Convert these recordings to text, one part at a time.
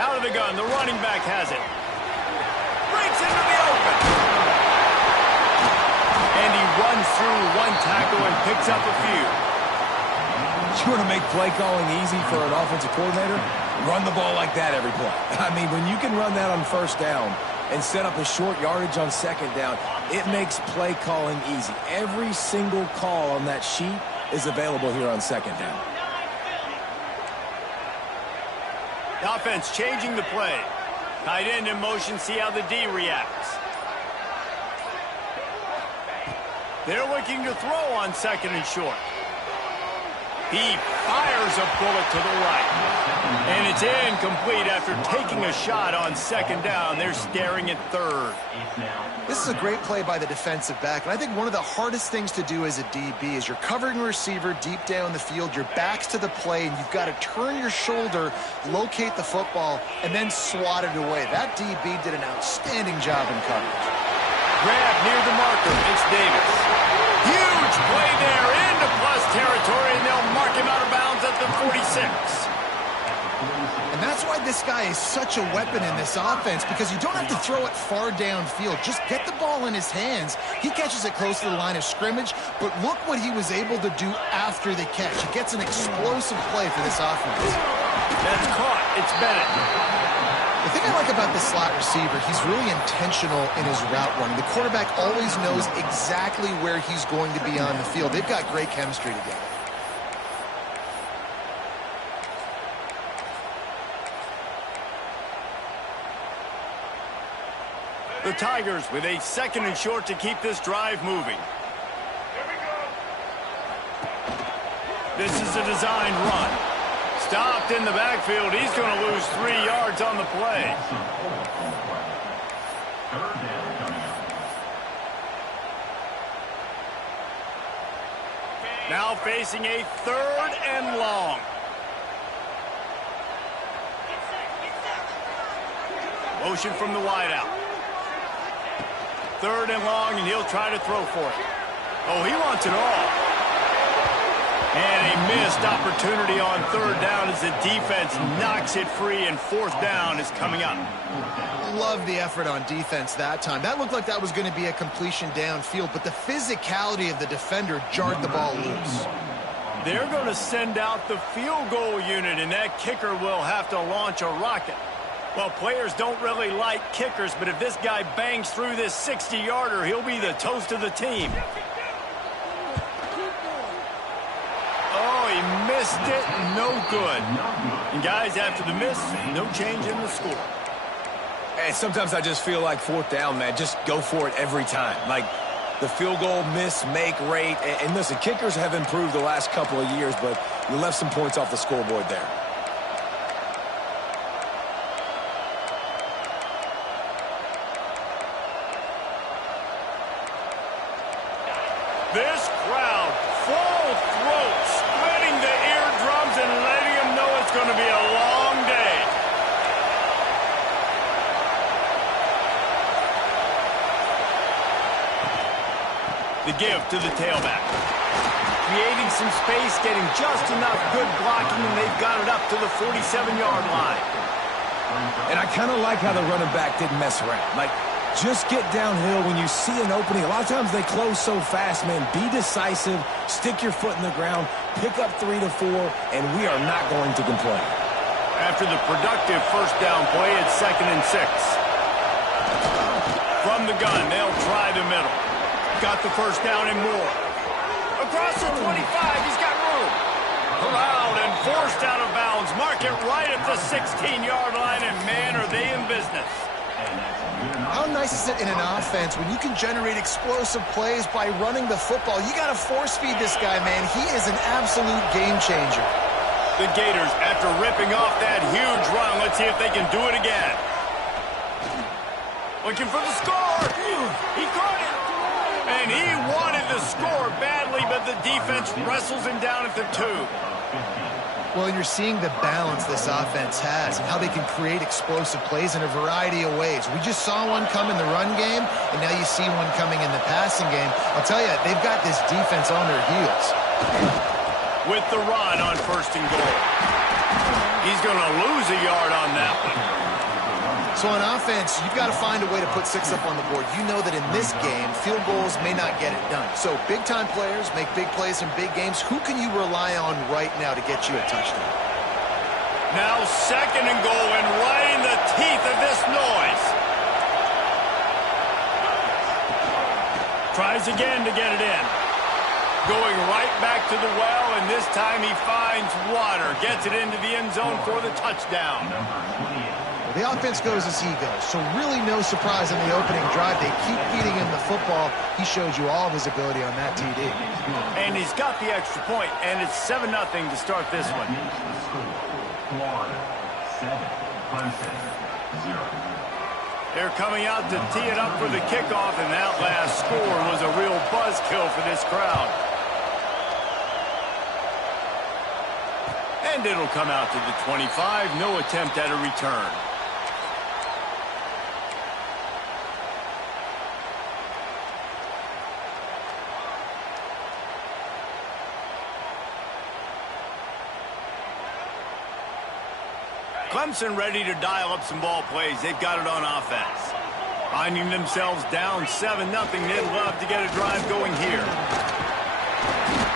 Out of the gun, the running back has it. Breaks into the open. And he runs through one tackle and picks up a few. You want to make play calling easy for an offensive coordinator? Run the ball like that every play. I mean, when you can run that on first down and set up a short yardage on second down, it makes play calling easy. Every single call on that sheet is available here on second down. The offense changing the play. Tight end in motion, see how the D reacts. They're looking to throw on second and short. He fires a bullet to the right. And it's incomplete after taking a shot on second down. They're staring at third. This is a great play by the defensive back, and I think one of the hardest things to do as a DB is you're covering a receiver deep down the field, your back's to the play, and you've got to turn your shoulder, locate the football, and then swat it away. That DB did an outstanding job in coverage. Grab near the marker. It's Davis. Huge play there into plus territory, and they'll mark him out of bounds at the 46. And that's why this guy is such a weapon in this offense, because you don't have to throw it far downfield. Just get the ball in his hands. He catches it close to the line of scrimmage, but look what he was able to do after the catch. He gets an explosive play for this offense. That's caught. It's Bennett. The thing I like about the slot receiver, he's really intentional in his route running. The quarterback always knows exactly where he's going to be on the field. They've got great chemistry together. The Tigers with a second and short to keep this drive moving. This is a designed run. Stopped in the backfield. He's going to lose 3 yards on the play. Now facing a third and long. Motion from the wideout. Third and long, and he'll try to throw for it. Oh, he wants it all. And a missed opportunity on third down as the defense knocks it free, and fourth down is coming up. Love the effort on defense that time. That looked like that was going to be a completion downfield, but the physicality of the defender jarred the ball loose. They're going to send out the field goal unit, and that kicker will have to launch a rocket. Well, players don't really like kickers, but if this guy bangs through this 60-yarder, he'll be the toast of the team. Oh, he missed it. No good. And guys, after the miss, no change in the score. Hey, sometimes I just feel like fourth down, man. Just go for it every time. Like the field goal miss, make rate. And listen, kickers have improved the last couple of years, but you left some points off the scoreboard there. This crowd, full throat, splitting the eardrums and letting them know it's going to be a long day. The give to the tailback. Creating some space, getting just enough good blocking, and they've got it up to the 47-yard line. And I kind of like how the running back didn't mess around. Like, just get downhill when you see an opening. A lot of times they close so fast, man. Be decisive, stick your foot in the ground, pick up 3 to 4, and we are not going to complain. After the productive first down play, it's 2nd and 6. From the gun, they'll try the middle. Got the first down and more. Across the 25, he's got room. Corralled and forced out of bounds. Mark it right at the 16-yard line, and man, are they in business. How nice is it in an offense when you can generate explosive plays by running the football? You got to force feed this guy, man. He is an absolute game changer. The Gators, after ripping off that huge run, let's see if they can do it again. Looking for the score. He caught it. And he wanted the score badly, but the defense wrestles him down at the 2. Well, you're seeing the balance this offense has and how they can create explosive plays in a variety of ways. We just saw one come in the run game, and now you see one coming in the passing game. I'll tell you, they've got this defense on their heels. With the run on 1st and goal. He's going to lose a yard on that one. So on offense, you've got to find a way to put 6 up on the board. You know that in this game, field goals may not get it done. So big-time players make big plays in big games. Who can you rely on right now to get you a touchdown? Now 2nd and goal, and right in the teeth of this noise. Tries again to get it in. Going right back to the well, and this time he finds water. Gets it into the end zone for the touchdown. Well, the offense goes as he goes, so really no surprise in the opening drive. They keep feeding him the football. He showed you all of his ability on that TD. And he's got the extra point, and it's 7-0 to start this one. They're coming out to tee it up for the kickoff, and that last score was a real buzzkill for this crowd. And it'll come out to the 25. No attempt at a return. Clemson ready to dial up some ball plays. They've got it on offense. Finding themselves down 7-0. They'd love to get a drive going here.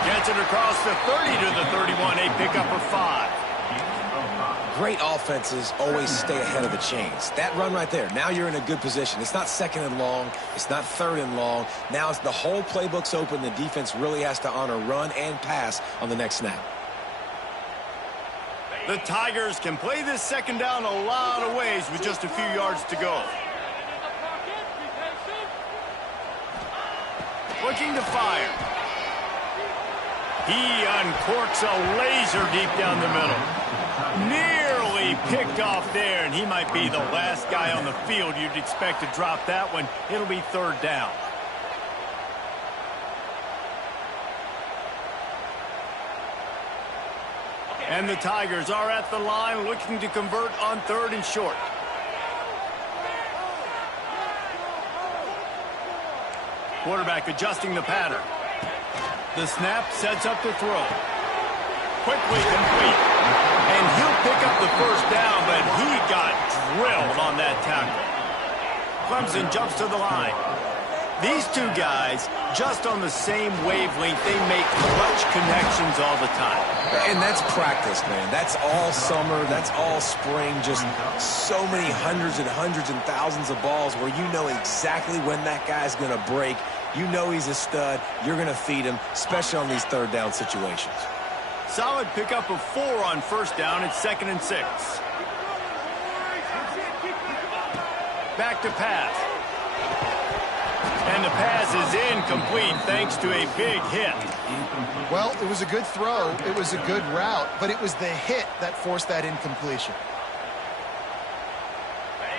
Gets it across the 30 to the 31. A pickup of 5. Great offenses always stay ahead of the chains. That run right there, now you're in a good position. It's not 2nd and long. It's not 3rd and long. Now it's the whole playbook's open. The defense really has to honor run and pass on the next snap. The Tigers can play this 2nd down a lot of ways with just a few yards to go. Looking to fire. He uncorks a laser deep down the middle. Nearly picked off there, and he might be the last guy on the field you'd expect to drop that one. It'll be 3rd down. And the Tigers are at the line looking to convert on 3rd and short. Quarterback adjusting the pattern. The snap sets up the throw. Quickly complete. And he'll pick up the 1st down, but he got drilled on that tackle. Clemson jumps to the line. These two guys, just on the same wavelength, they make clutch connections all the time. And that's practice, man. That's all summer. That's all spring. Just so many hundreds and thousands of balls where you know exactly when that guy's going to break. You know he's a stud. You're going to feed him, especially on these 3rd down situations. Solid pickup of 4 on 1st down. It's 2nd and 6. Back to pass. And the pass is incomplete thanks to a big hit. Well, it was a good throw. It was a good route, but it was the hit that forced that incompletion.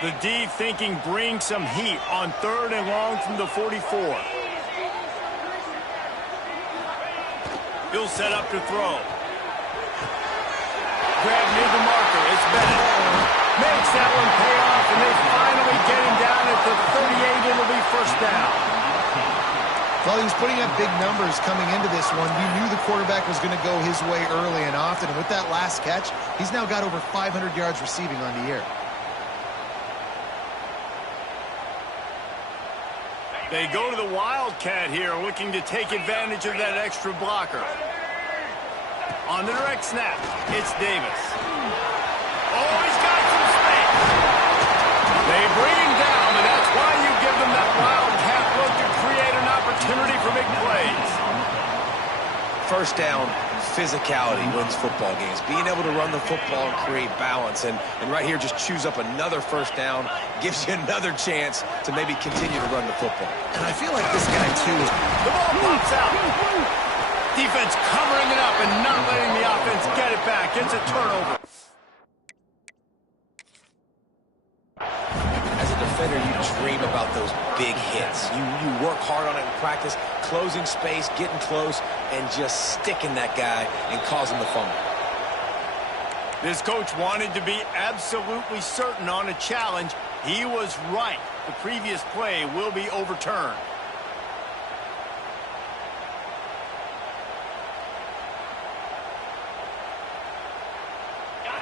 The D thinking bring some heat on 3rd and long from the 44. He'll set up to throw. Grab near the marker. It's Bennett. Makes that one pay off, and they finally get him down at the 38. It'll be 1st down. Well, he was putting up big numbers coming into this one. You knew the quarterback was going to go his way early and often, and with that last catch, he's now got over 500 yards receiving on the year. They go to the Wildcat here, looking to take advantage of that extra blocker. On the direct snap, it's Davis. Oh, he's got some space. They bring him down, and that's why you give them that Wildcat look to create an opportunity for big plays. 1st down, physicality wins football games. Being able to run the football and create balance. And right here, just choose up another 1st down, gives you another chance to maybe continue to run the football. And I feel like this guy, too, is... The ball pops out. Defense covering it up and not letting the offense get it back. It's a turnover. As a defender, you dream about those big hits. You work hard on it in practice, closing space, getting close, and just sticking that guy and causing the fumble. This coach wanted to be absolutely certain on a challenge. He was right. The previous play will be overturned.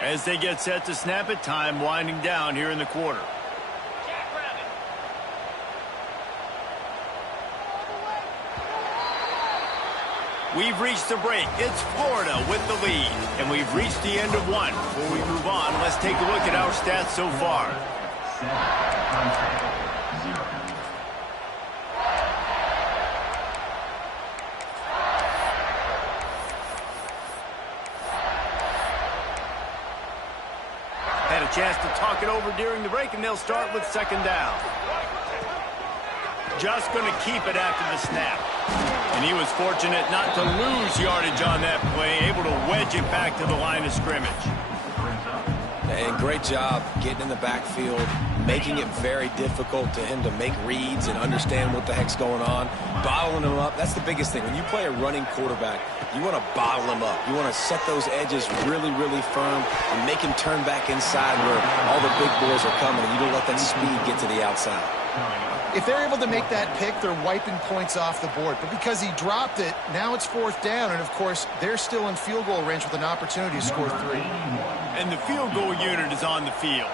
As they get set to snap it, time winding down here in the quarter. We've reached the break. It's Florida with the lead. And we've reached the end of one. Before we move on, let's take a look at our stats so far. Had a chance to talk it over during the break, and they'll start with second down. Just going to keep it after the snap. And he was fortunate not to lose yardage on that play, able to wedge it back to the line of scrimmage. And great job getting in the backfield, making it very difficult to him to make reads and understand what the heck's going on, bottling him up. That's the biggest thing. When you play a running quarterback, you want to bottle him up. You want to set those edges really, really firm and make him turn back inside where all the big boys are coming, and you don't let that speed get to the outside. If they're able to make that pick, they're wiping points off the board. But because he dropped it, now it's fourth down. And, of course, they're still in field goal range with an opportunity to score 3. And the field goal unit is on the field.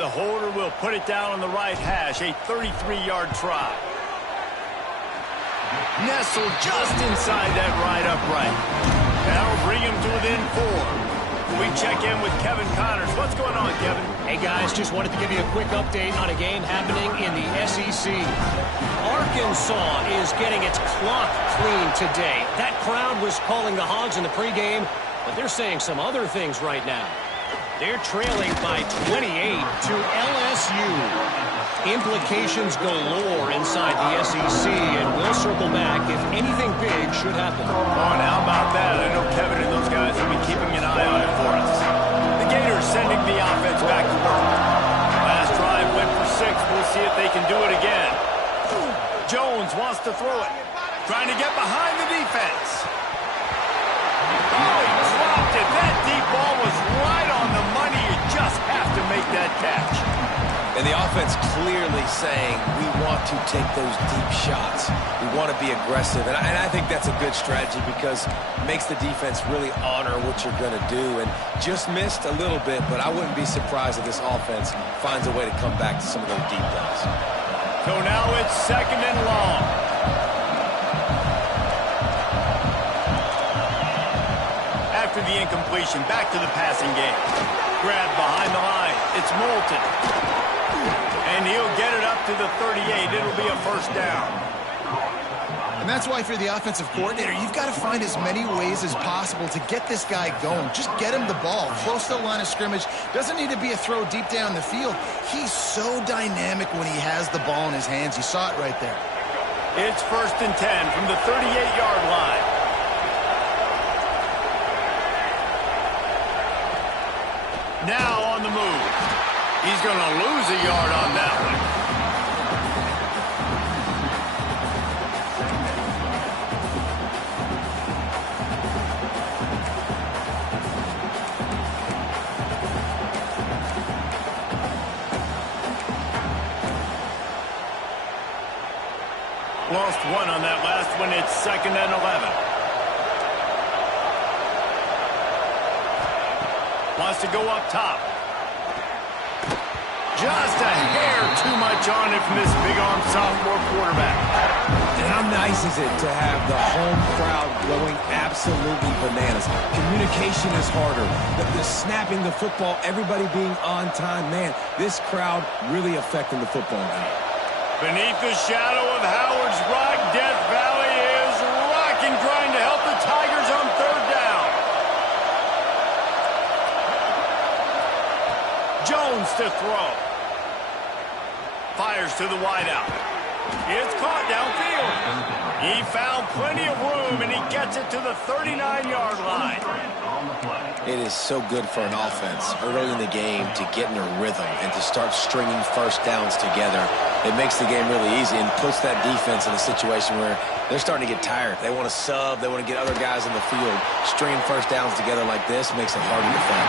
The holder will put it down on the right hash, a 33-yard try. Nestled just inside that right upright. That'll bring him to within 4. We check in with Kevin Connors. What's going on, Kevin? Hey, guys, just wanted to give you a quick update on a game happening in the SEC. Arkansas is getting its clock cleaned today. That crowd was calling the Hogs in the pregame, but they're saying some other things right now. They're trailing by 28 to LSU. Implications galore inside the SEC, and we'll circle back if anything big should happen. Oh, and how about that? I know Kevin and those guys will be keeping an eye on it for us. The Gators sending the offense back to work. Last drive went for 6. We'll see if they can do it again. Jones wants to throw it. Trying to get behind the defense. Oh, he dropped it. That deep ball was right on the money. You just have to make that catch. And the offense clearly saying, we want to take those deep shots. We want to be aggressive. And I think that's a good strategy because it makes the defense really honor what you're going to do. And just missed a little bit, but I wouldn't be surprised if this offense finds a way to come back to some of those deep balls. So now it's second and long. After the incompletion, back to the passing game. Grab behind the line. It's Moulton. And he'll get it up to the 38. It'll be a first down. And that's why if you're the offensive coordinator, you've got to find as many ways as possible to get this guy going. Just get him the ball close to the line of scrimmage. Doesn't need to be a throw deep down the field. He's so dynamic when he has the ball in his hands. You saw it right there. It's first and 10 from the 38-yard line. Now on the move. He's going to lose a yard on that one. Lost 1 on that last one. It's second and 11. Wants to go up top. Just a hair too much on it from this big-arm sophomore quarterback. And how nice is it to have the home crowd going absolutely bananas? Communication is harder. The snapping the football, everybody being on time. Man, this crowd really affecting the football now. Beneath the shadow of Howard's Rock, Death Valley is rocking, trying to help the Tigers on third down. Jones to throw. Fires to the wideout. It's caught downfield. He found plenty of room, and he gets it to the 39-yard line. It is so good for an offense early in the game to get in a rhythm and to start stringing first downs together. It makes the game really easy and puts that defense in a situation where they're starting to get tired. They want to sub. They want to get other guys in the field. Stringing first downs together like this makes it hard to defend.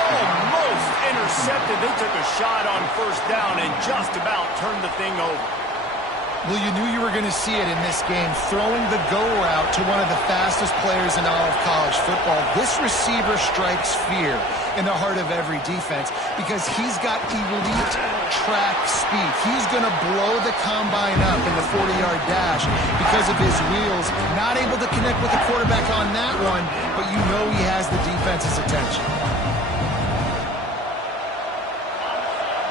Almost intercepted. They took a shot on first down and just about turned the thing over. Well, you knew you were going to see it in this game, throwing the go route to one of the fastest players in all of college football. This receiver strikes fear in the heart of every defense because he's got elite track speed. He's going to blow the combine up in the 40-yard dash because of his wheels. Not able to connect with the quarterback on that one, but you know he has the defense's attention.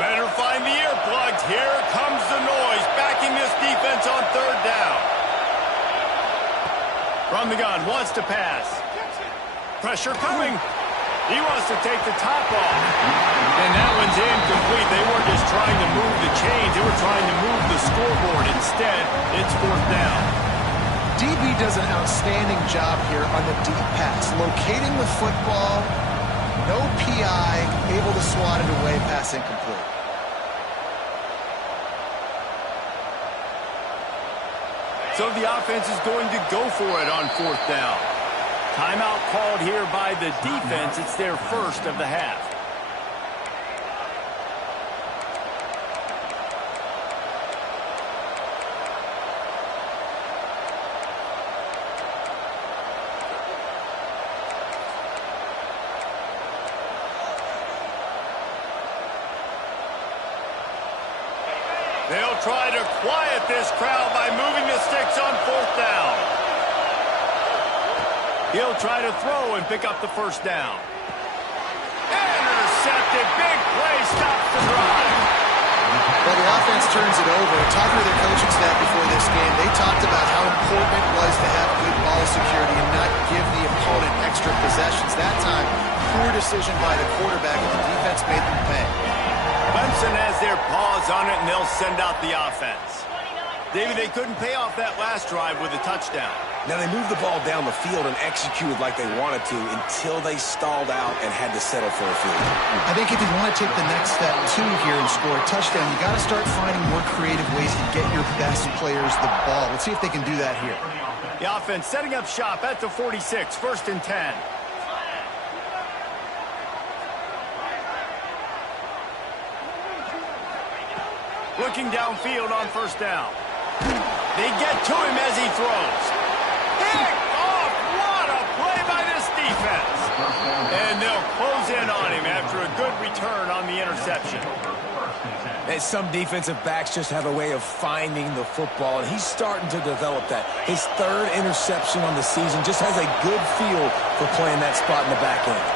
Better find the earplugs. Here comes the noise, backing this defense on third down. From the gun, wants to pass. Pressure coming. He wants to take the top off. And that one's incomplete. They weren't just trying to move the chains. They were trying to move the scoreboard. Instead, it's fourth down. DB does an outstanding job here on the deep pass, locating the football. No PI, able to swat it away, pass incomplete. So the offense is going to go for it on fourth down. Timeout called here by the defense. It's their first of the half. They'll try to quiet this crowd by moving the sticks on fourth down. He'll try to throw and pick up the first down. Intercepted. Big play stops the drive. Well, the offense turns it over. Talking to their coaching staff before this game, they talked about how important it was to have good ball security and not give the opponent extra possessions. That time, poor decision by the quarterback, and the defense made them pay. Clemson has their paws on it, and they'll send out the offense. David, they couldn't pay off that last drive with a touchdown. Now, they moved the ball down the field and executed like they wanted to until they stalled out and had to settle for a field goal. I think if you want to take the next step, too, here and score a touchdown, you got to start finding more creative ways to get your best players the ball. Let's see if they can do that here. The offense setting up shop at the 46, first and 10. Looking downfield on first down. They get to him as he throws. Picked off! What a play by this defense. And they'll close in on him after a good return on the interception. And some defensive backs just have a way of finding the football, and he's starting to develop that. His third interception on the season just has a good feel for playing that spot in the back end.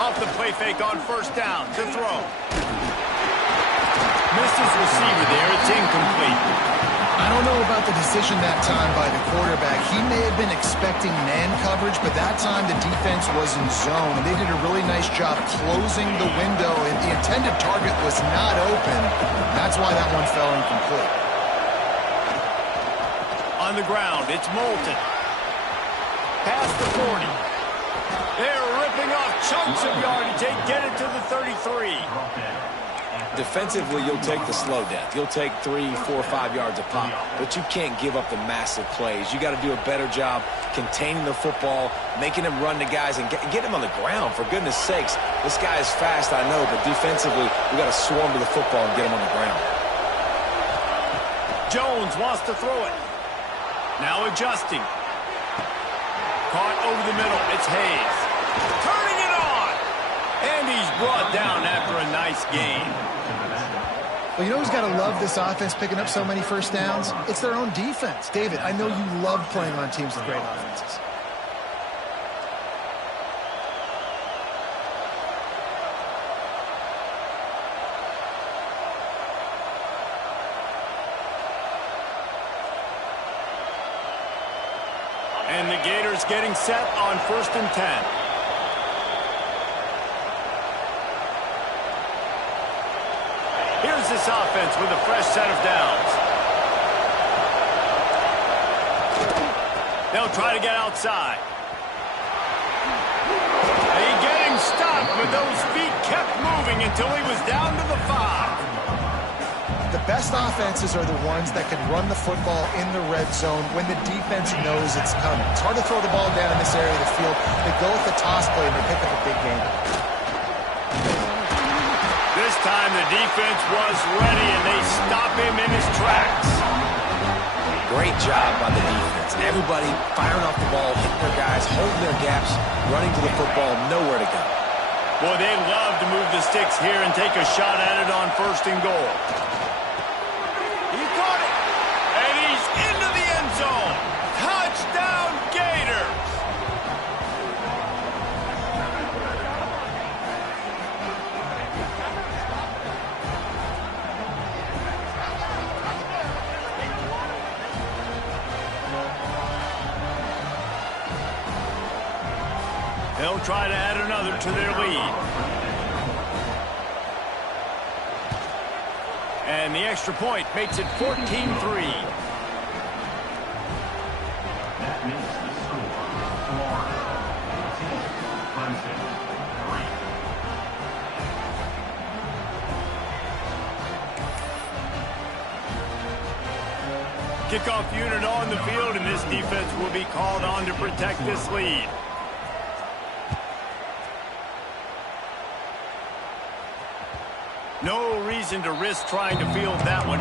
Off the play fake on first down to throw. Misses receiver there. It's incomplete. I don't know about the decision that time by the quarterback. He may have been expecting man coverage, but that time the defense was in zone, and they did a really nice job closing the window, and the intended target was not open. That's why that one fell incomplete. On the ground, it's Moulton. Past the 40. They're ripping off chunks of yardage. They get it to the 33. Defensively, you'll take the slow depth. You'll take 3, 4, 5 yards a pop, but you can't give up the massive plays. You got to do a better job containing the football, making them run the guys, and get them on the ground. For goodness sakes, this guy is fast, I know, but defensively, we got to swarm to the football and get him on the ground. Jones wants to throw it. Now adjusting. Caught over the middle. It's Hayes. Turning it on. And he's brought down after a nice game. Well, you know who's got to love this offense picking up so many first downs? It's their own defense. David, I know you love playing on teams with great offenses. And the Gators getting set on first and 10. Here's this offense with a fresh set of downs. They'll try to get outside. They get him stopped, but those feet kept moving until he was down to the 5. The best offenses are the ones that can run the football in the red zone when the defense knows it's coming. It's hard to throw the ball down in this area of the field. They go with the toss play and they pick up a big game. time the defense was ready, and they stop him in his tracks. Great job by the defense. Everybody firing off the ball, hitting their guys, holding their gaps, running to the football, nowhere to go. Boy, they love to move the sticks here and take a shot at it on 1st and goal. He caught it, and he's into the end zone. Touchdown, Gators! They'll try to add another to their lead. And the extra point makes it 14-3. That makes the score Florida 14, Clemson 3. Kickoff unit on the field, and this defense will be called on to protect this lead. No reason to risk trying to field that one.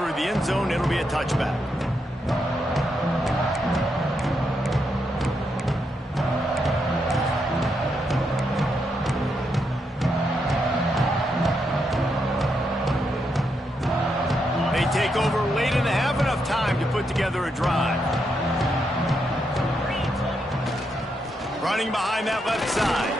through the end zone. It'll be a touchback. They take over late in the half, enough time to put together a drive. Running behind that left side.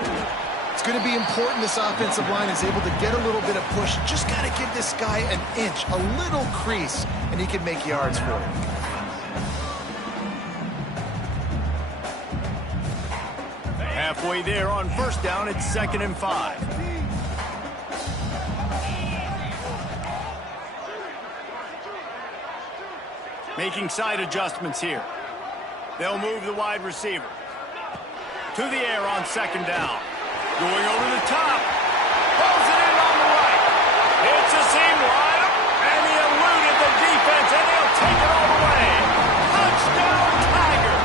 It's going to be important this offensive line is able to get a little bit of push. Just got to give this guy an inch, a little crease, and he can make yards for it. Halfway there on first down, it's 2nd and 5. Making side adjustments here. They'll move the wide receiver. To the air on 2nd down. Going over the top. Pulls it in on the right. It's a seam wide up, and he eluded the defense, and he'll take it all the way. Touchdown, Tiger!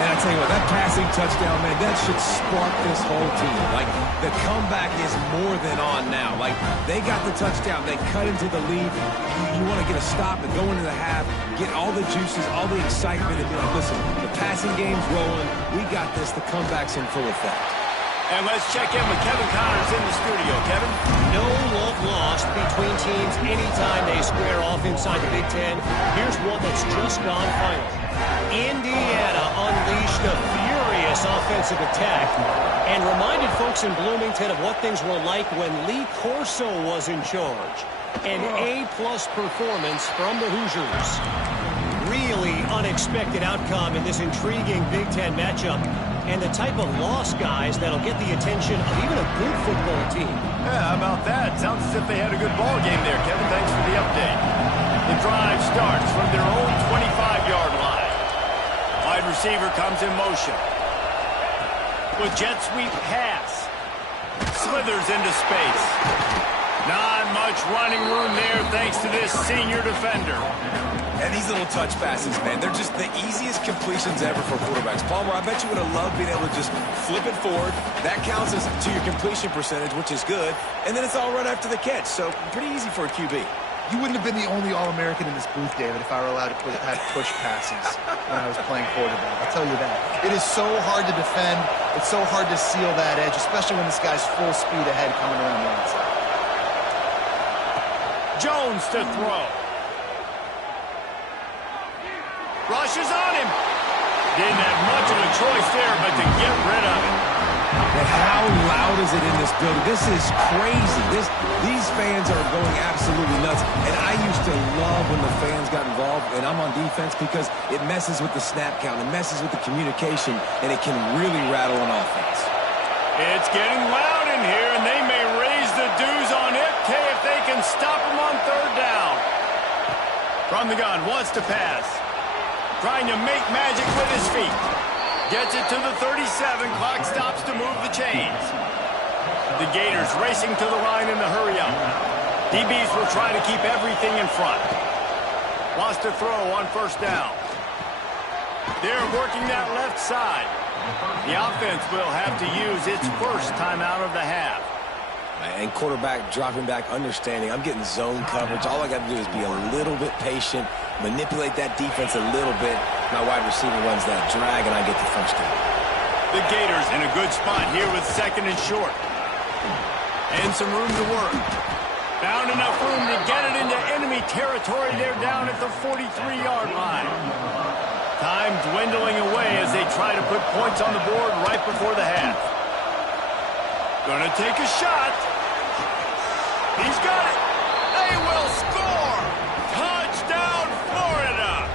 And I tell you what, that passing touchdown, man, that should spark this whole team. Like, the comeback is more than on now. Like, they got the touchdown. They cut into the lead. You want to get a stop and go into the half, get all the juices, all the excitement, and be like, listen, the passing game's rolling. We got this. The comeback's in full effect. And let's check in with Kevin Connors in the studio. Kevin? No love lost between teams anytime they square off inside the Big Ten. Here's one that's just gone final. Indiana unleashed a furious offensive attack and reminded folks in Bloomington of what things were like when Lee Corso was in charge. An A-plus performance from the Hoosiers. Really unexpected outcome in this intriguing Big Ten matchup, and the type of loss, guys, that'll get the attention of even a good football team. Yeah, how about that? Sounds as if they had a good ball game there, Kevin. Thanks for the update. The drive starts from their own 25-yard line. Wide receiver comes in motion. With jet sweep pass. Slithers into space. Not much running room there thanks to this senior defender. And these little touch passes, man, they're just the easiest completions ever for quarterbacks. Palmer, I bet you would have loved being able to just flip it forward. That counts as to your completion percentage, which is good. And then it's all run after the catch, so pretty easy for a QB. You wouldn't have been the only All-American in this booth, David, if I were allowed to have push passes when I was playing quarterback. I'll tell you that. It is so hard to defend. It's so hard to seal that edge, especially when this guy's full speed ahead coming around the outside. Jones to throw. Rushes on him. Didn't have much of a choice there, but to get rid of it. And how loud is it in this building? This is crazy. These fans are going absolutely nuts. And I used to love when the fans got involved, and I'm on defense, because it messes with the snap count. It messes with the communication, and it can really rattle an offense. It's getting loud in here, and they may raise the dues on it if they can stop him on 3rd down. From the gun, wants to pass. Trying to make magic with his feet. Gets it to the 37. Clock stops to move the chains. The Gators racing to the line in the hurry-up. DBs will try to keep everything in front. Wants to throw on 1st down. They're working that left side. The offense will have to use its first timeout of the half. And quarterback dropping back, understanding I'm getting zone coverage. All I got to do is be a little bit patient, manipulate that defense a little bit. My wide receiver runs that drag, and I get the first down. The Gators in a good spot here with 2nd and short. And some room to work. Found enough room to get it into enemy territory. They're down at the 43-yard line. Time dwindling away as they try to put points on the board right before the half. Gonna take a shot. He's got it. They will score. Touchdown, Florida.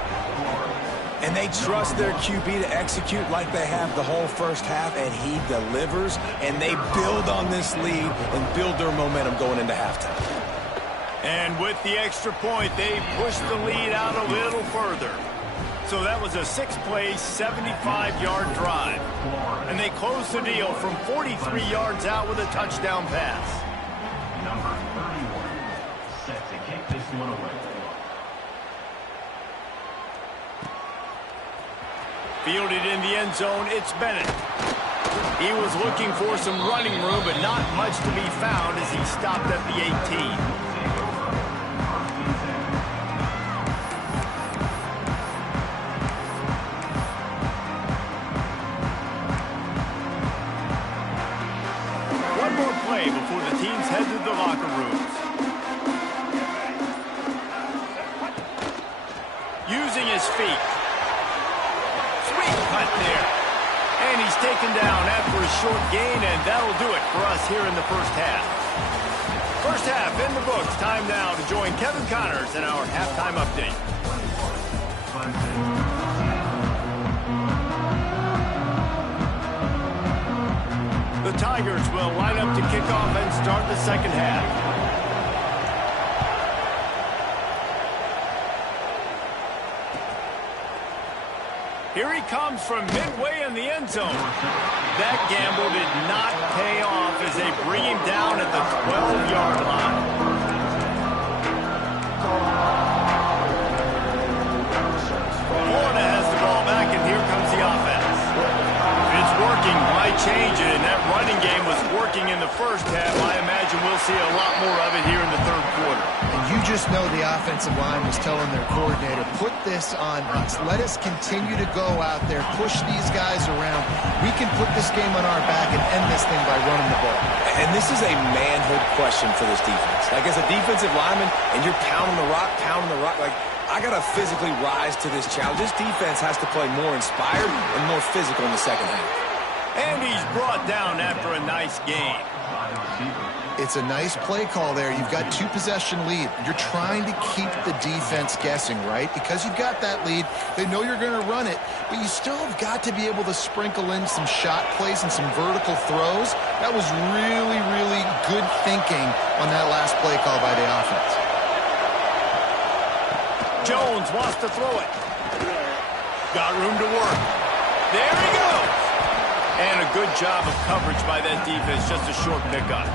And they trust their QB to execute like they have the whole first half, and he delivers, and they build on this lead and build their momentum going into halftime. And with the extra point, they push the lead out a little further. So that was a 6-play, 75-yard drive. And they closed the deal from 43 yards out with a touchdown pass. Number 31, set to kick this one away. Fielded in the end zone, it's Bennett. He was looking for some running room, but not much to be found as he stopped at the 18. his feet. Sweet cut there. And he's taken down after a short gain, and that'll do it for us here in the first half. First half in the books. Time now to join Kevin Connors in our halftime update. The Tigers will line up to kick off and start the second half. Here he comes from midway in the end zone. That gamble did not pay off as they bring him down at the 12-yard line. Florida has the ball back, and here comes the offense. It's working. Why change it? And that running game was working in the first half. I imagine we'll see a lot more of it here in the third quarter. And you just know the offensive line was telling their coordinator, put this on us. Let us continue to go out there, push these guys around. We can put this game on our back and end this thing by running the ball. And this is a manhood question for this defense. Like, as a defensive lineman, and you're pounding the rock, like, I got to physically rise to this challenge. This defense has to play more inspired and more physical in the second half. And he's brought down after a nice gain. It's a nice play call there. You've got 2-possession lead. You're trying to keep the defense guessing, right? Because you've got that lead. They know you're going to run it, but you still have got to be able to sprinkle in some shot plays and some vertical throws. That was really, really good thinking on that last play call by the offense. Jones wants to throw it. Got room to work. There he goes. And a good job of coverage by that defense, just a short pickup.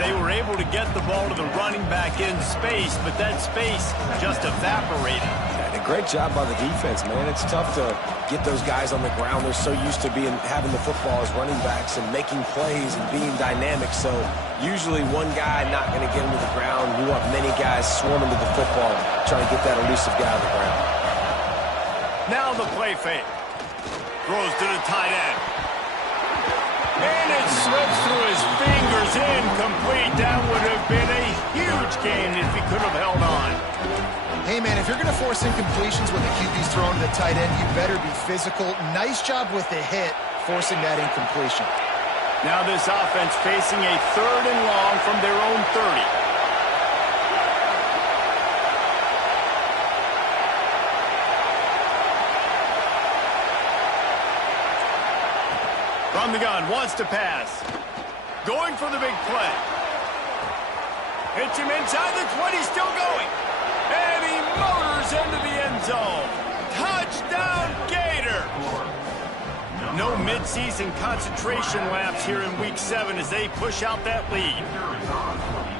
They were able to get the ball to the running back in space, but that space just evaporated. And a great job by the defense, man. It's tough to get those guys on the ground. They're so used to having the football as running backs and making plays and being dynamic. So usually one guy not going to get him to the ground. You want many guys swarming to the football, trying to get that elusive guy on the ground. Now the play fake. Throws to the tight end. And it slips through his fingers, incomplete. That would have been a huge gain if he could have held on. Hey, man, if you're going to force incompletions when the QB's thrown to the tight end, you better be physical. Nice job with the hit, forcing that incompletion. Now this offense facing a 3rd and long from their own 30. From the gun, wants to pass. Going for the big play. Hits him inside the 20, still going. And he motors into the end zone. Touchdown, Gators! No midseason concentration laps here in Week 7 as they push out that lead.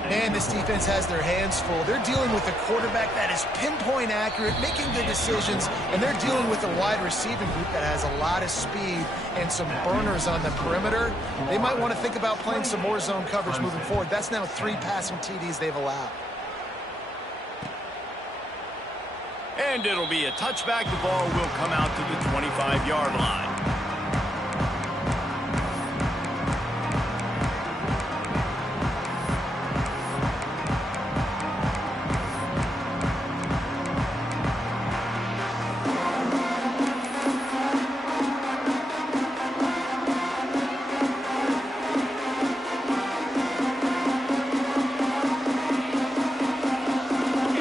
And this defense has their hands full. They're dealing with a quarterback that is pinpoint accurate, making the decisions, and they're dealing with a wide receiving group that has a lot of speed and some burners on the perimeter. They might want to think about playing some more zone coverage moving forward. That's now 3 passing TDs they've allowed. And it'll be a touchback. The ball will come out to the 25-yard line.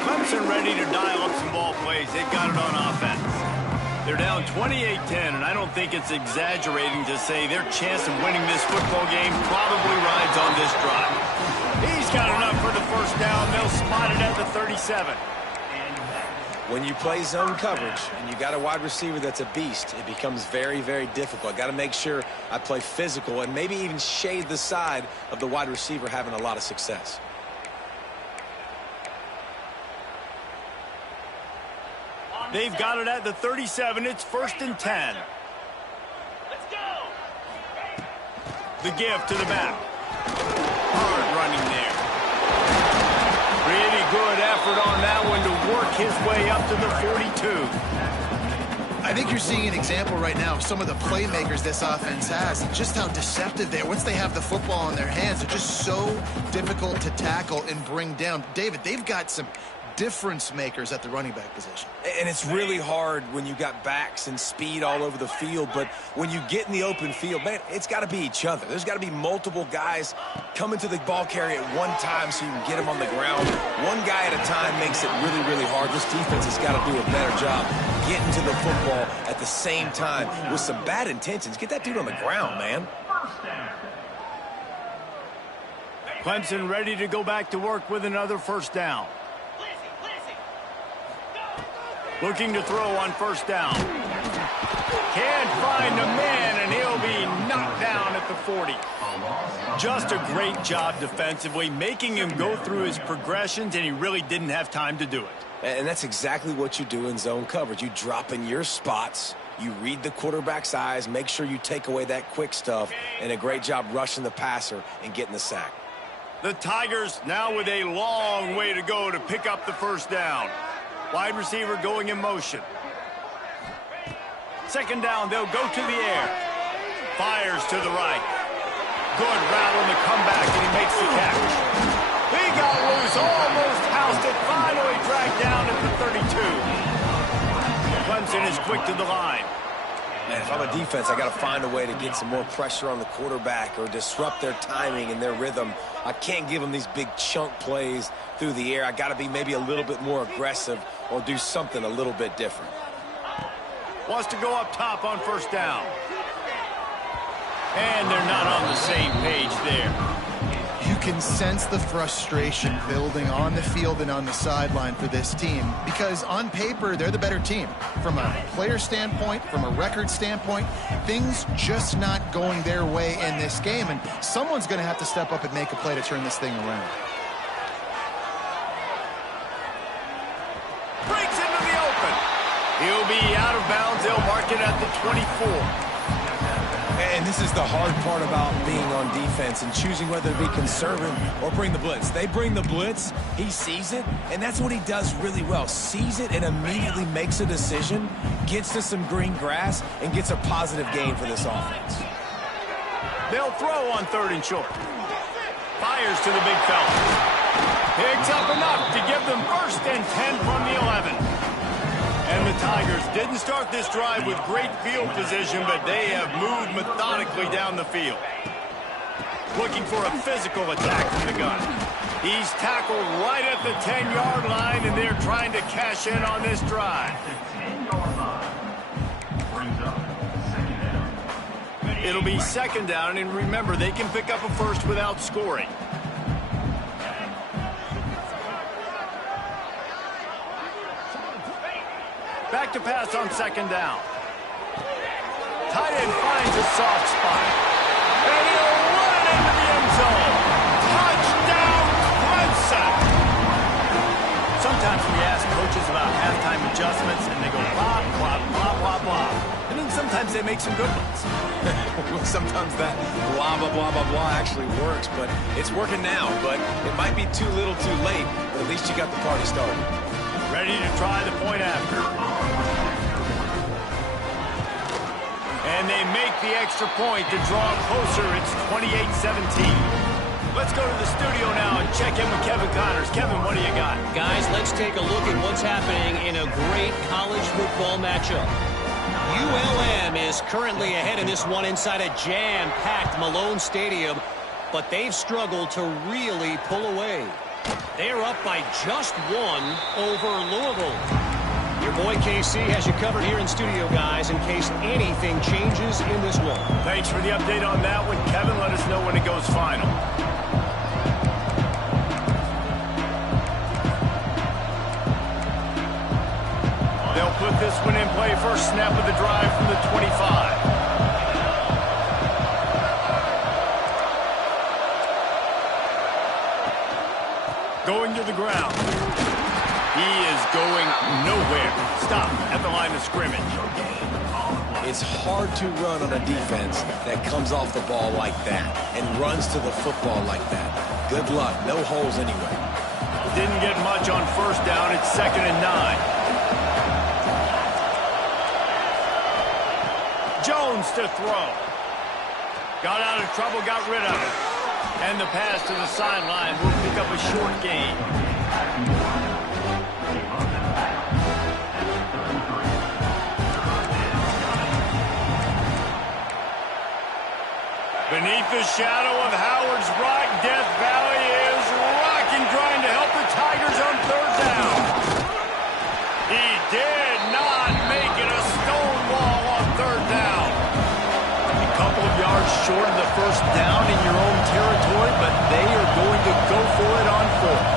Clemson ready to dial up some ball plays. They've got it on offense. They're down 28-10, and I don't think it's exaggerating to say their chance of winning this football game probably rides on this drive. He's got enough for the first down. They'll spot it at the 37. When you play zone coverage and you got a wide receiver that's a beast, it becomes very, very difficult. I got to make sure I play physical and maybe even shade the side of the wide receiver having a lot of success. They've got it at the 37. It's 1st and 10. Let's go. The give to the back. Hard running there. Pretty good effort on that one to work his way up to the 42. I think you're seeing an example right now of some of the playmakers this offense has, and just how deceptive they are. Once they have the football in their hands, they're just so difficult to tackle and bring down. David, they've got some difference makers at the running back position. And it's really hard when you got backs and speed all over the field, but when you get in the open field, man, it's got to be each other. There's got to be multiple guys coming to the ball carrier at one time so you can get them on the ground. One guy at a time makes it really, really hard. This defense has got to do a better job getting to the football at the same time with some bad intentions. Get that dude on the ground, man. Clemson ready to go back to work with another first down. Looking to throw on first down. Can't find a man, and he'll be knocked down at the 40. Just a great job defensively, making him go through his progressions, and he really didn't have time to do it. And that's exactly what you do in zone coverage. You drop in your spots, you read the quarterback's eyes, make sure you take away that quick stuff, and a great job rushing the passer and getting the sack. The Tigers now with a long way to go to pick up the first down. Wide receiver going in motion. Second down, they'll go to the air. Fires to the right. Good route on the comeback, and he makes the catch. He got loose, almost housed it, finally dragged down at the 32. Clemson is quick to the line. Man, if I'm a defense, I got to find a way to get some more pressure on the quarterback or disrupt their timing and their rhythm. I can't give them these big chunk plays through the air. I got to be maybe a little bit more aggressive or do something a little bit different. Wants to go up top on first down. And they're not on the same page there. You can sense the frustration building on the field and on the sideline for this team because on paper, they're the better team. From a player standpoint, from a record standpoint, things just not going their way in this game, and someone's going to have to step up and make a play to turn this thing around. Breaks into the open. He'll be out of bounds. They'll mark it at the 24. And this is the hard part about being on defense and choosing whether to be conservative or bring the blitz. They bring the blitz, he sees it, and that's what he does really well. Sees it and immediately makes a decision, gets to some green grass, and gets a positive gain for this offense. They'll throw on third and short. Fires to the big fella. Picks up enough to give them first and 10 from the 11. And the Tigers didn't start this drive with great field position, but they have moved methodically down the field. Looking for a physical attack from the gun. He's tackled right at the 10-yard line, and they're trying to cash in on this drive. It'll be second down, and remember, they can pick up a first without scoring. Back to pass on second down. Tight end finds a soft spot. And he'll run it into the end zone. Touchdown, Clemson! Sometimes we ask coaches about halftime adjustments, and they go blah, blah, blah, blah, blah. And then sometimes they make some good ones. Well, sometimes that blah, blah, blah, blah, blah actually works, but it's working now. But it might be too little too late, but at least you got the party started. Ready to try the point after. And they make the extra point to draw closer. It's 28-17. Let's go to the studio now and check in with Kevin Connors. Kevin, what do you got? Guys, let's take a look at what's happening in a great college football matchup. ULM is currently ahead in this one inside a jam-packed Malone Stadium, but they've struggled to really pull away. They're up by just one over Louisville. Your boy KC has you covered here in studio, guys, in case anything changes in this one. Thanks for the update on that one, Kevin. Let us know when it goes final. They'll put this one in play. First snap of the drive from the 25. Going to the ground. He is going nowhere. Stop at the line of scrimmage. It's hard to run on a defense that comes off the ball like that and runs to the football like that. Good luck. No holes anyway. Didn't get much on first down. It's 2nd and 9. Jones to throw. Got out of trouble, got rid of it. And the pass to the sideline will pick up a short gain. the shadow of Howard's Rock, Death Valley is rocking, trying to help the Tigers on third down. He did not make it a stone wall on third down. A couple of yards short of the first down in your own territory, but they are going to go for it on fourth.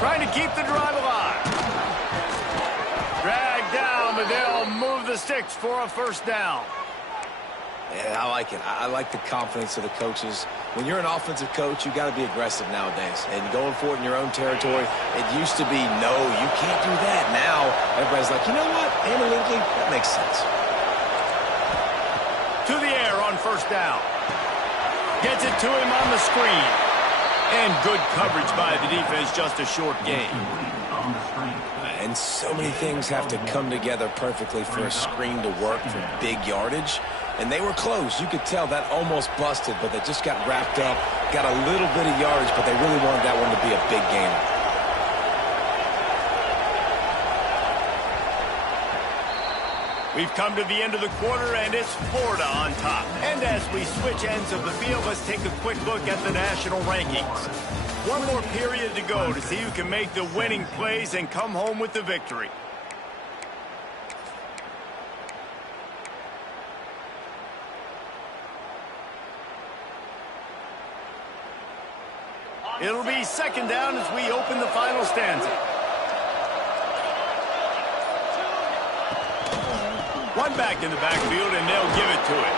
Trying to keep the drive alive. Dragged down, but they'll move the sticks for a first down. Yeah, I like it. I like the confidence of the coaches. When you're an offensive coach, you got to be aggressive nowadays. And going for it in your own territory, it used to be, no, you can't do that. Now, everybody's like, you know what? Analytically, that makes sense. To the air on first down. Gets it to him on the screen. And good coverage by the defense, just a short gain. And so many things have to come together perfectly for a screen to work for big yardage. And they were close. You could tell that almost busted, but they just got wrapped up, got a little bit of yardage, but they really wanted that one to be a big gainer. We've come to the end of the quarter, and it's Florida on top. And as we switch ends of the field, let's take a quick look at the national rankings. One more period to go to see who can make the winning plays and come home with the victory. It'll be second down as we open the final stanza. One back in the backfield, and they'll give it to him.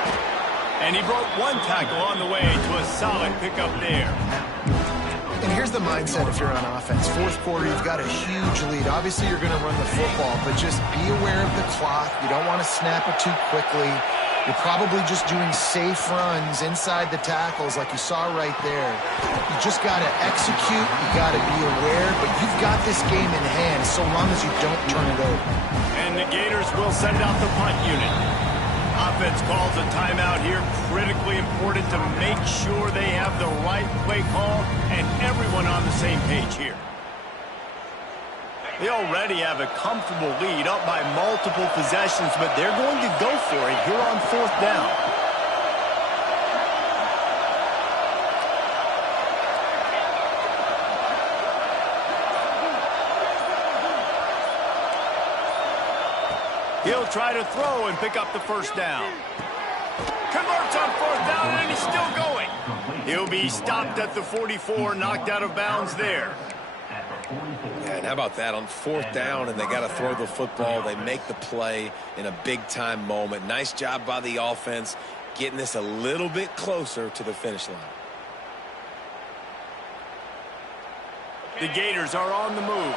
And he broke one tackle on the way to a solid pickup there. And here's the mindset if you're on offense. Fourth quarter, you've got a huge lead. Obviously, you're going to run the football, but just be aware of the clock. You don't want to snap it too quickly. You're probably just doing safe runs inside the tackles like you saw right there. You just got to execute. You got to be aware, but you've got this game in hand so long as you don't turn it over. And the Gators will send out the punt unit. Offense calls a timeout here. Critically important to make sure they have the right play call and everyone on the same page here. They already have a comfortable lead up by multiple possessions, but they're going to go for it here on fourth down. He'll try to throw and pick up the first down. Converts on fourth down, and he's still going. He'll be stopped at the 44, knocked out of bounds there. Yeah, and how about that on fourth down, and they got to throw the football. They make the play in a big-time moment. Nice job by the offense, getting this a little bit closer to the finish line. The Gators are on the move.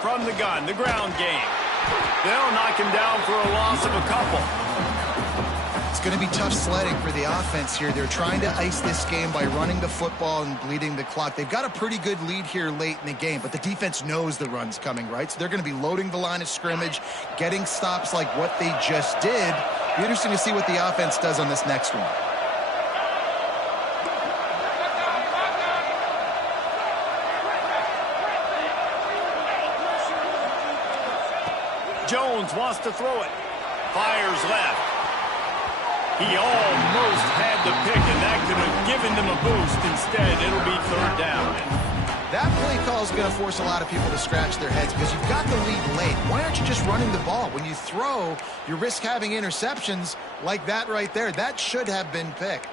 From the gun, the ground game. They'll knock him down for a loss of a couple. It's going to be tough sledding for the offense here. They're trying to ice this game by running the football and bleeding the clock. They've got a pretty good lead here late in the game, but the defense knows the run's coming, right? So they're going to be loading the line of scrimmage, getting stops like what they just did. Be interesting to see what the offense does on this next one. Jones wants to throw it. Fires left. He almost had the pick, and that could have given them a boost. Instead, it'll be third down. That play call is going to force a lot of people to scratch their heads because you've got the lead late. Why aren't you just running the ball? When you throw, you risk having interceptions like that right there. That should have been picked.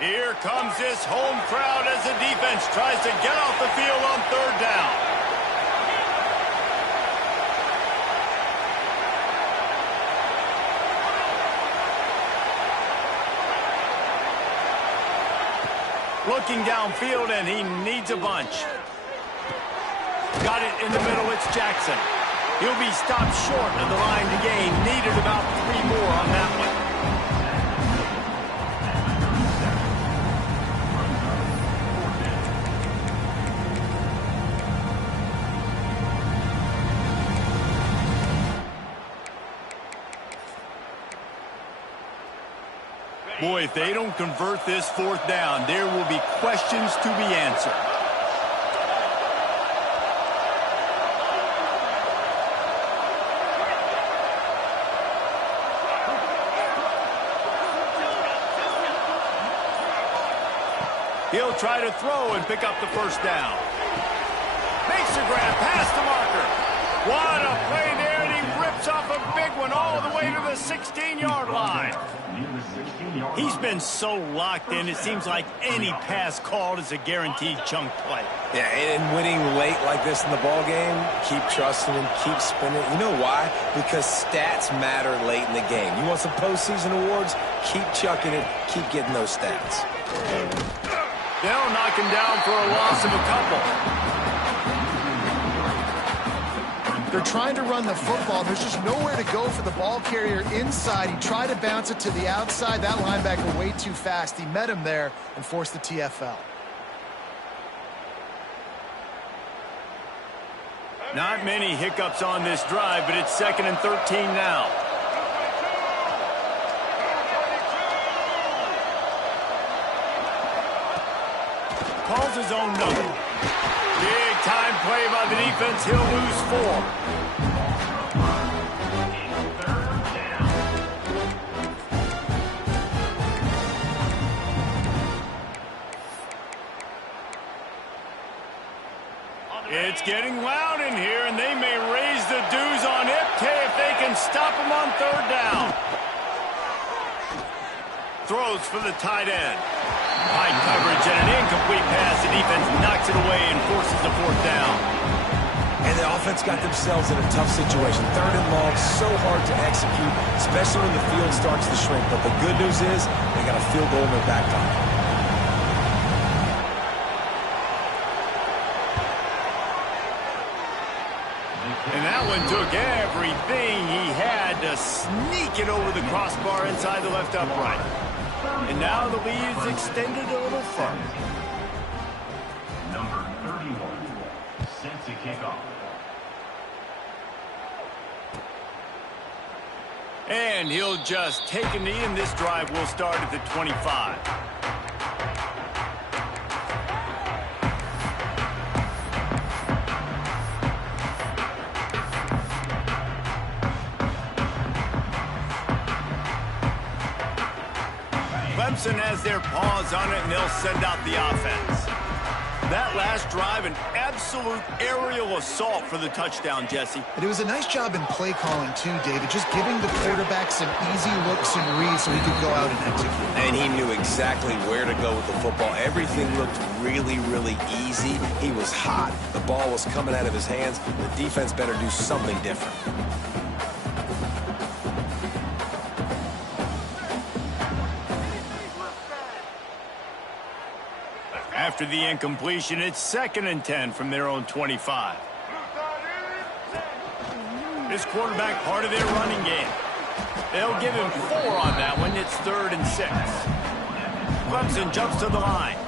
Here comes this home crowd as the defense tries to get off the field on third down. Looking downfield, and he needs a bunch. Got it in the middle, it's Jackson. He'll be stopped short of the line to gain. Needed about 3 more on that one. Boy, if they don't convert this fourth down, there will be questions to be answered. He'll try to throw and pick up the first down. Makes the grab past the marker. What a play there, and he rips off a big one all the way to the 16-yard line. He's been so locked in, it seems like any pass called is a guaranteed chunk play. Yeah, and winning late like this in the ball game, keep trusting him, keep spinning. You know why? Because stats matter late in the game. You want some postseason awards? Keep chucking it, keep getting those stats. They'll knock him down for a loss of a couple. They're trying to run the football. There's just nowhere to go for the ball carrier inside. He tried to bounce it to the outside. That linebacker way too fast. He met him there and forced the TFL. Not many hiccups on this drive, but it's 2nd and 13 now. Calls his own number. Big time play by the defense. He'll lose 4. It's getting loud in here, and they may raise the dues on Ipke if they can stop him on 3rd down. Throws for the tight end. High coverage and an incomplete pass. The defense knocks it away and forces the 4th down. And the offense got themselves in a tough situation. 3rd and long, so hard to execute, especially when the field starts to shrink. But the good news is they got a field goal in their back pocket. And that one took everything he had to sneak it over the crossbar inside the left upright. And now the lead is extended a little further. Number 31, set to kick off. And he'll just take a knee, and this drive will start at the 25. Clemson has their paws on it, and they'll send out the offense. That last drive, an absolute aerial assault for the touchdown, Jesse. And it was a nice job in play calling, too, David, just giving the quarterback some easy looks and reads so he could go out and execute. And he knew exactly where to go with the football. Everything looked really, really easy. He was hot. The ball was coming out of his hands. The defense better do something different. After the incompletion, it's 2nd and 10 from their own 25. This quarterback part of their running game. They'll give him 4 on that one. It's 3rd and 6. Clemson jumps to the line.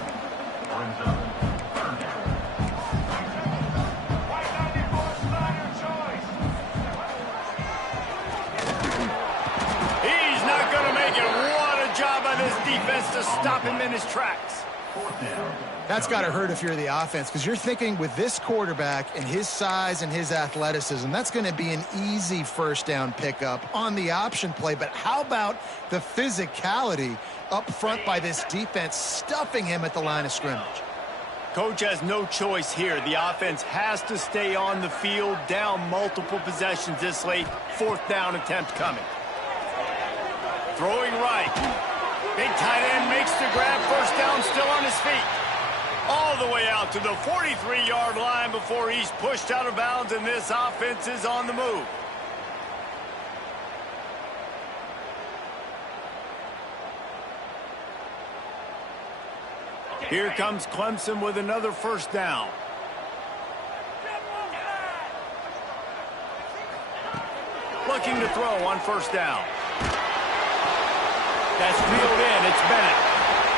He's not going to make it. What a job by this defense to stop him in his tracks. That's got to hurt if you're the offense, because you're thinking with this quarterback and his size and his athleticism, that's going to be an easy 1st down pickup on the option play. But how about the physicality up front by this defense, stuffing him at the line of scrimmage? Coach has no choice here. The offense has to stay on the field, down multiple possessions this late. 4th down attempt coming. Throwing right. Big tight end makes the grab. 1st down, still on his feet. All the way out to the 43-yard line before he's pushed out of bounds, and this offense is on the move. Here comes Clemson with another 1st down. Looking to throw on 1st down. That's reeled in. It's Bennett.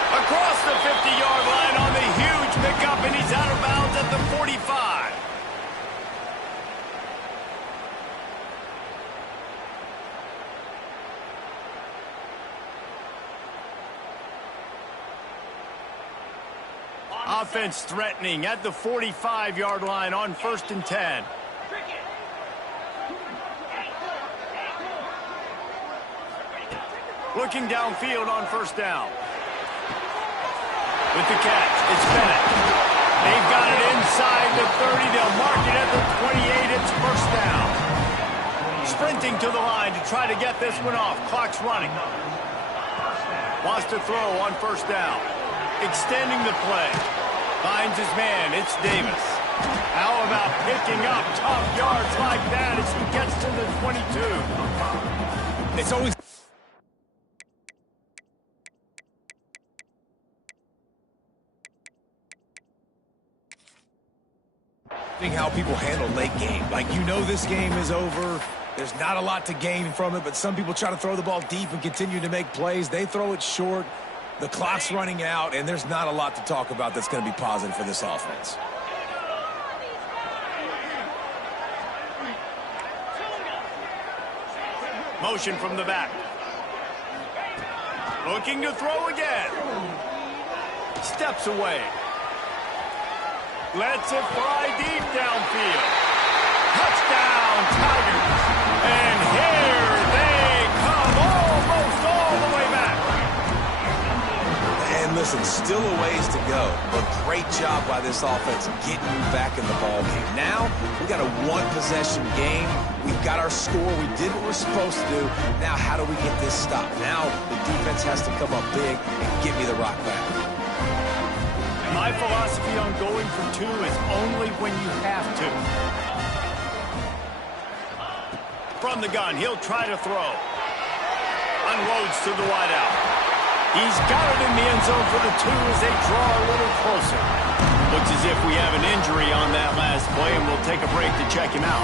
Across the 50-yard line on the huge pickup, and he's out of bounds at the 45. Offense threatening at the 45-yard line on 1st and 10. Looking downfield on 1st down. With the catch, it's Bennett. They've got it inside the 30. They'll mark it at the 28. It's first down. Sprinting to the line to try to get this one off. Clock's running. Wants to throw on first down. Extending the play. Finds his man. It's Davis. How about picking up tough yards like that as he gets to the 22? It's always... how people handle late game. Like, you know this game is over. There's not a lot to gain from it, but some people try to throw the ball deep and continue to make plays. They throw it short. The clock's running out, and there's not a lot to talk about that's going to be positive for this offense. Motion from the back. Looking to throw again. Steps away. Lets it fly deep downfield. Touchdown, Tigers. And here they come, almost all the way back. And listen, still a ways to go, but great job by this offense getting you back in the ball game. Now, we got a one-possession game. We've got our score. We did what we're supposed to do. Now, how do we get this stopped? Now, the defense has to come up big and get me the rock back. My philosophy on going for two is only when you have to. From the gun, he'll try to throw. Unloads to the wideout. He's got it in the end zone for the two as they draw a little closer. Looks as if we have an injury on that last play, and we'll take a break to check him out.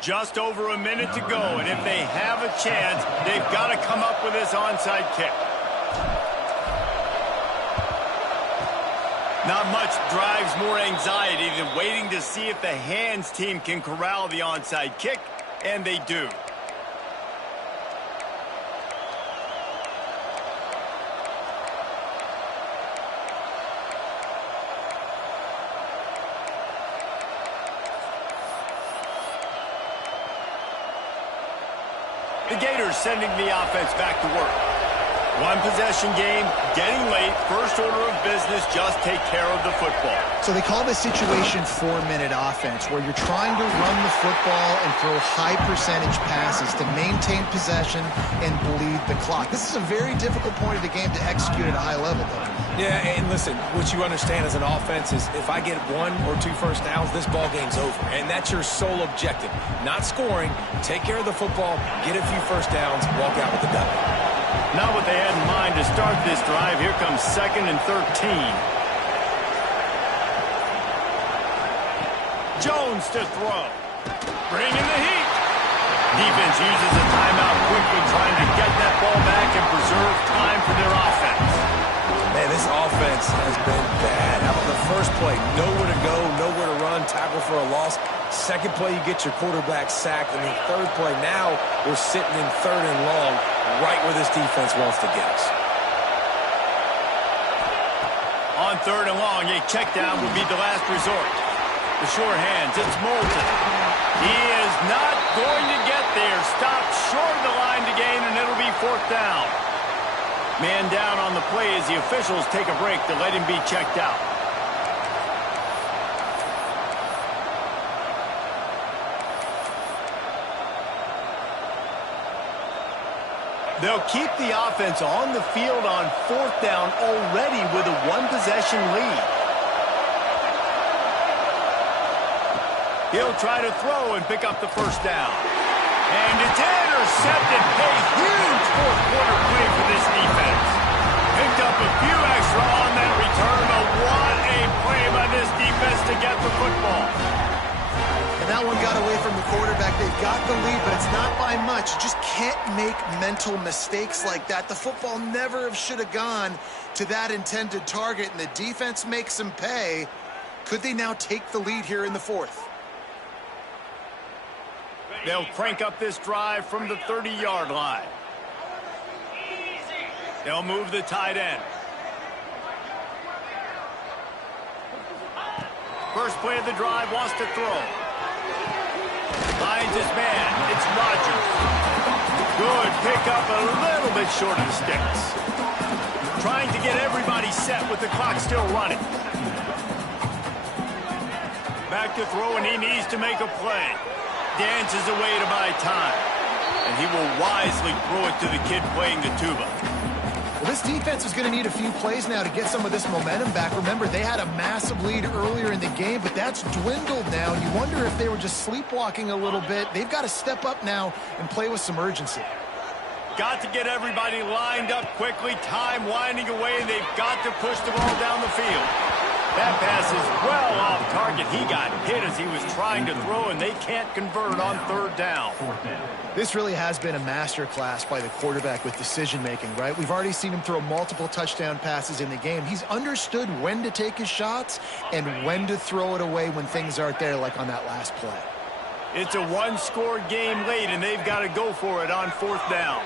Just over a minute to go, and if they have a chance, they've got to come up with this onside kick. Not much drives more anxiety than waiting to see if the hands team can corral the onside kick, and they do. The Gators sending the offense back to work. One possession game, getting late, first order of business, just take care of the football. So they call this situation 4-minute offense, where you're trying to run the football and throw high percentage passes to maintain possession and bleed the clock. This is a very difficult point of the game to execute at a high level, though. Yeah, and listen, what you understand as an offense is if I get 1 or 2 first downs, this ball game's over. And that's your sole objective. Not scoring, take care of the football, get a few first downs, walk out with the W. Not what they had in mind to start this drive. Here comes 2nd and 13. Jones to throw. Bringing the heat. Defense uses a timeout quickly, trying to get that ball back and preserve time for their offense. Man, this offense has been bad. How about the first play? Nowhere to go, nowhere to run, tackle for a loss. Second play, you get your quarterback sacked. And the third play, now we're sitting in 3rd and long, right where this defense wants to get us. On 3rd and long, a check down would be the last resort. The sure hands, it's Moulton. He is not going to get there. Stopped short of the line to gain, and it'll be 4th down. Man down on the play as the officials take a break to let him be checked out. They'll keep the offense on the field on 4th down already with a one-possession lead. He'll try to throw and pick up the first down. And it's intercepted. A huge fourth-quarter play for this defense. Picked up a few extra on that return, but what a play by this defense to get the football. And that one got away from the quarterback. They've got the lead, but it's not by much. You just can't make mental mistakes like that. The football never should have gone to that intended target, and the defense makes them pay. Could they now take the lead here in the 4th? They'll crank up this drive from the 30-yard line. They'll move the tight end. First play of the drive, wants to throw. Finds his man. It's Rodgers. Good pick up, a little bit short of the sticks. Trying to get everybody set with the clock still running. Back to throw, and he needs to make a play. Dances away to buy time. And he will wisely throw it to the kid playing the tuba. Well, this defense is going to need a few plays now to get some of this momentum back. Remember, they had a massive lead earlier in the game, but that's dwindled now. And you wonder if they were just sleepwalking a little bit. They've got to step up now and play with some urgency. Got to get everybody lined up quickly. Time winding away, and they've got to push the ball down the field. That pass is well off target. He got hit as he was trying to throw, and they can't convert on third down. This really has been a master class by the quarterback with decision-making, right? We've already seen him throw multiple touchdown passes in the game. He's understood when to take his shots and when to throw it away when things aren't there, like on that last play. It's a one-score game late, and they've got to go for it on fourth down.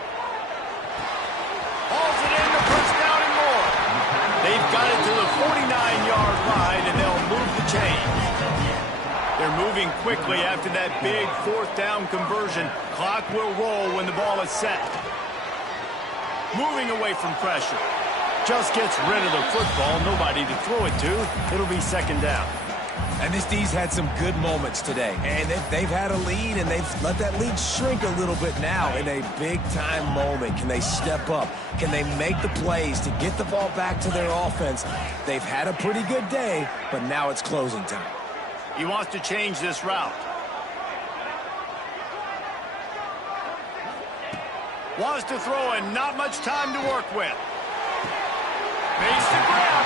Hauls it in to push down and more. They've got it to the 49-yard line, and they'll move the chains. They're moving quickly after that big fourth down conversion. Clock will roll when the ball is set. Moving away from pressure. Just gets rid of the football. Nobody to throw it to. It'll be second down. And this D's had some good moments today. And they've had a lead, and they've let that lead shrink a little bit now in a big-time moment. Can they step up? Can they make the plays to get the ball back to their offense? They've had a pretty good day, but now it's closing time. He wants to change this route. Wants to throw, and not much time to work with. Makes the grab.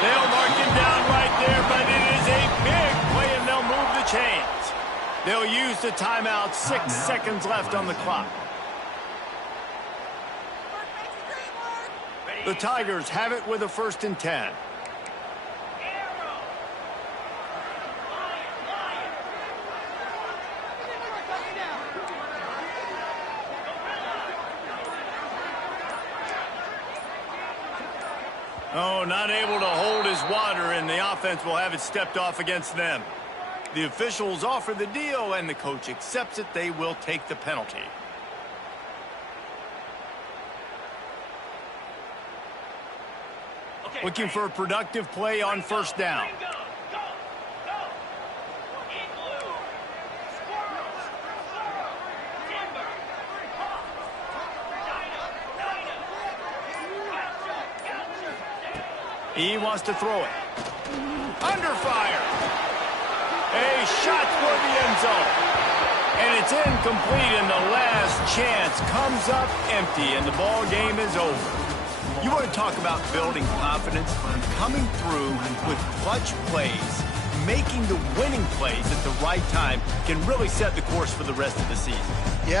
They'll mark him down right there, but it is a big play, and they'll move the chains. They'll use the timeout. 6 seconds left on the clock. The Tigers have it with a 1st and 10. Oh, not able to hold his water, and the offense will have it stepped off against them. The officials offer the deal, and the coach accepts it. They will take the penalty. Looking for a productive play on first down. He wants to throw it. Under fire. A shot toward the end zone. And it's incomplete, and the last chance comes up empty, and the ball game is over. You want to talk about building confidence? Coming through with clutch plays, making the winning plays at the right time can really set the course for the rest of the season. Yeah.